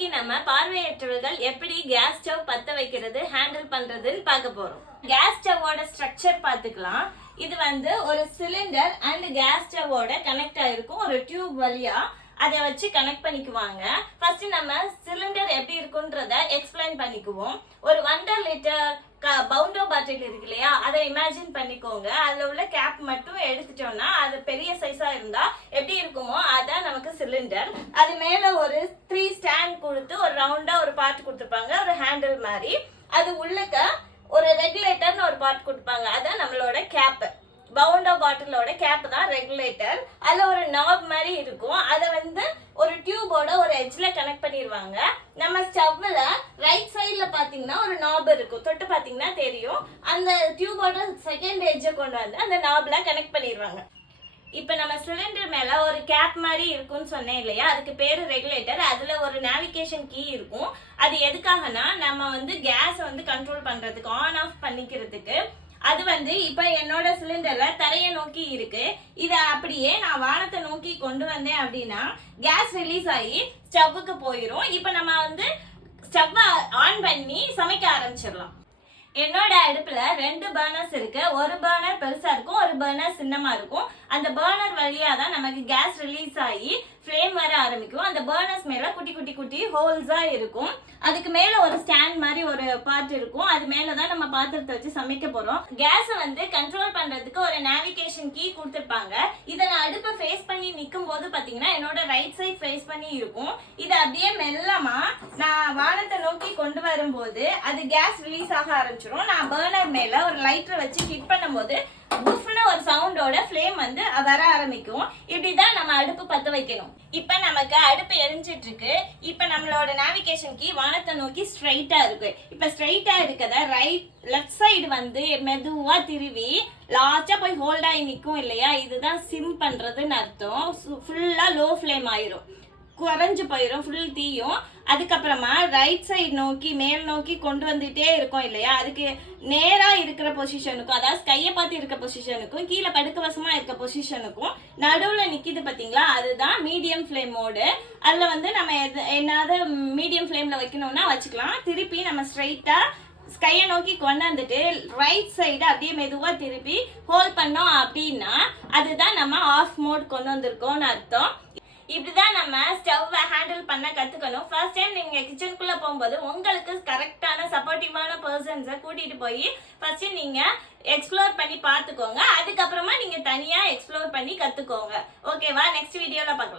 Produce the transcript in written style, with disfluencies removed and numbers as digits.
இன்னைக்கு நம்ம பார்வையற்றவர்கள் எப்படி கேஸ் ஸ்டவ் பத்த வைக்கிறது ஹேண்டில் பண்றதுன்னு பார்க்க போறோம். கேஸ் ஸ்டவோட ஸ்ட்ரக்சர் பார்த்துக்கலாம். இது வந்து ஒரு சிலிண்டர் அண்ட் கேஸ் ஸ்டவோட கனெக்ட் ஆயிருக்கும் ஒரு டியூப் வழியா. அதை வச்சு கனெக்ட் பண்ணிக்குவாங்க. ஃபர்ஸ்ட் நம்ம சிலிண்டர் எப்படி இருக்குன்றத எக்ஸ்பிளைன் பண்ணிக்குவோம். ஒரு 1.5 லிட்டர் பவுண்டோ பாட்டில் இருக்கு இல்லையா, அதை இமேஜின் பண்ணிக்கோங்க. அதுல உள்ள கேப் மட்டும் எடுத்துட்டோம்னா அது பெரிய சைஸா இருந்தா எப்படி இருக்குமோ அதான் நமக்கு சிலிண்டர். அது மேல ஒரு 3 ஸ்டாண்ட் கொடுத்து ஒரு ரவுண்டா ஒரு பார்ட் கொடுத்துருப்பாங்க, ஒரு ஹேண்டில் மாதிரி. அது உள்ளக்க ஒரு ரெகுலேட்டர்னு ஒரு பார்ட் கொடுப்பாங்க, அதான் நம்மளோட கேப். பவுண்டோ பாட்டிலோட கேப் தான் ரெகுலேட்டர். அதுல ஒரு நாப் மாதிரி இருக்கும். அதை வந்து ஒரு டியூபோட ஒரு எட்ஜ்ல கனெக்ட் பண்ணிடுவாங்க. நம்ம ஸ்டவ்ல ரைட் சைட்ல பாத்தீங்கன்னா ஒரு நாப் இருக்கும், தொட்டு பாத்தீங்கன்னா தெரியும். அந்த டியூபோட செகண்ட் எட்ஜை கொண்டு வந்து அந்த நாப்ல கனெக்ட் பண்ணிடுவாங்க. இப்ப நம்ம சிலிண்டர் மேல ஒரு கேப் மாதிரி இருக்கும்னு சொன்னேன் இல்லையா, அதுக்கு பேரு ரெகுலேட்டர். அதுல ஒரு நேவிகேஷன் கீ இருக்கும். அது எதுக்காகனா நம்ம வந்து கேஸ் வந்து கண்ட்ரோல் பண்றதுக்கு, ஆன் ஆஃப் பண்ணிக்கிறதுக்கு. அது வந்து இப்ப என்னோட சிலிண்டர்ல தரையை நோக்கி இருக்கு. இத அப்படியே நான் வானத்தை நோக்கி கொண்டு வந்தேன் அப்படின்னா கேஸ் ரிலீஸ் ஆகி ஸ்டவ்வுக்கு போயிடும். இப்ப நம்ம வந்து ஸ்டவ் ஆன் பண்ணி சமைக்க ஆரம்பிச்சிடலாம். என்னோட அடுப்புல 2 பர்னர்ஸ் இருக்கு. ஒரு பர்னர் பெருசா இருக்கும், ஒரு பர்னர் சின்னமா இருக்கும். அந்த பர்னர் வழியா தான் நமக்கு கேஸ் ரிலீஸ் ஆகி ஃப்ளேம் வர ஆரம்பிக்கும். அந்த பர்னர்ஸ் மேல குட்டி குட்டி குட்டி ஹோல்ஸா இருக்கும். அதுக்கு மேல ஒரு ஸ்டாண்ட் மாதிரி ஒரு பார்ட் இருக்கும். அது மேலதான் நம்ம பாத்திரத்தை வச்சு சமைக்க போறோம். கேஸை வந்து கண்ட்ரோல் பண்றதுக்கு ஒரு நேவிகேஷன் கீ கொடுத்துருப்பாங்க. இதை நான் அடுப்பை ஃபேஸ் பண்ணி நிற்கும் போது பாத்தீங்கன்னா என்னோட ரைட் சைட் ஃபேஸ் பண்ணி இருக்கும். இதை அப்படியே மெல்லமா நான் வானத்தை நோக்கி கொண்டு வரும்போது அது கேஸ் ரிலீஸ் ஆக ஆரம்பிச்சிடும். நான் பர்னர் மேல ஒரு லைட்டர் வச்சு ஹிட் பண்ணும்போது புஃப்னு ஒரு சவுண்டோட ஃப்ளேம் வந்து வர ஆரம்பிக்கும். இப்படிதான் நம்ம அடுப்பு பத்த வைக்கணும். இப்ப நமக்கு அடுப்பு எரிஞ்சிட்டு இருக்கு. இப்ப நம்மளோட நேவிகேஷன் கீ வானத்தை நோக்கி ஸ்ட்ரைட்டா இருக்கு. இப்ப ஸ்ட்ரைட்டா இருக்கத லெஃப்ட் சைடு வந்து மெதுவா திருவி லாஸ்டா போய் ஹோல்ட் ஆகி நிற்கும் இல்லையா, இதுதான் சிம் பண்றதுன்னு அர்த்தம். ஃபுல்லா லோ ஃப்ளேம் ஆயிரும், குறைஞ்சு போயிடும், ஃபுல் தீயும். அதுக்கப்புறமா ரைட் சைடு நோக்கி மேல் நோக்கி கொண்டு வந்துட்டே இருக்கும் இல்லையா, அதுக்கு நேரா இருக்கிற பொசிஷனுக்கும், அதாவது கையை பார்த்து இருக்க பொசிஷனுக்கும் கீழே படுக்கவசமா இருக்க பொசிஷனுக்கும் நடுவுல நிக்கிது பாத்தீங்களா, அதுதான் மீடியம் ஃப்ளேம் மோடு. அதுல வந்து நம்ம என்னது மீடியம் ஃப்ளேம்ல வைக்கணும்னா வச்சுக்கலாம். திருப்பி நம்ம ஸ்ட்ரைட்டா கையை நோக்கி கொண்டு வந்துட்டு ரைட் சைடு அப்படியே மெதுவா திருப்பி ஹோல்ட் பண்ணோம் அப்படின்னா அதுதான் நம்ம ஆஃப் மோட் கொண்டு வந்திருக்கோம்னு அர்த்தம். இப்படிதான் நம்ம ஸ்டவ் ஹேண்டில் பண்ண கத்துக்கணும். ஃபர்ஸ்ட் டைம் நீங்க கிச்சனுக்குள்ள போகும்போது உங்களுக்கு கரெக்டான சப்போர்ட்டிவான பர்சன்ஸை கூட்டிட்டு போய் ஃபர்ஸ்ட் நீங்க எக்ஸ்ப்ளோர் பண்ணி பார்த்துக்கோங்க. அதுக்கப்புறமா நீங்க தனியா எக்ஸ்ப்ளோர் பண்ணி கத்துக்கோங்க. ஓகேவா? நெக்ஸ்ட் வீடியோல பார்க்கலாம்.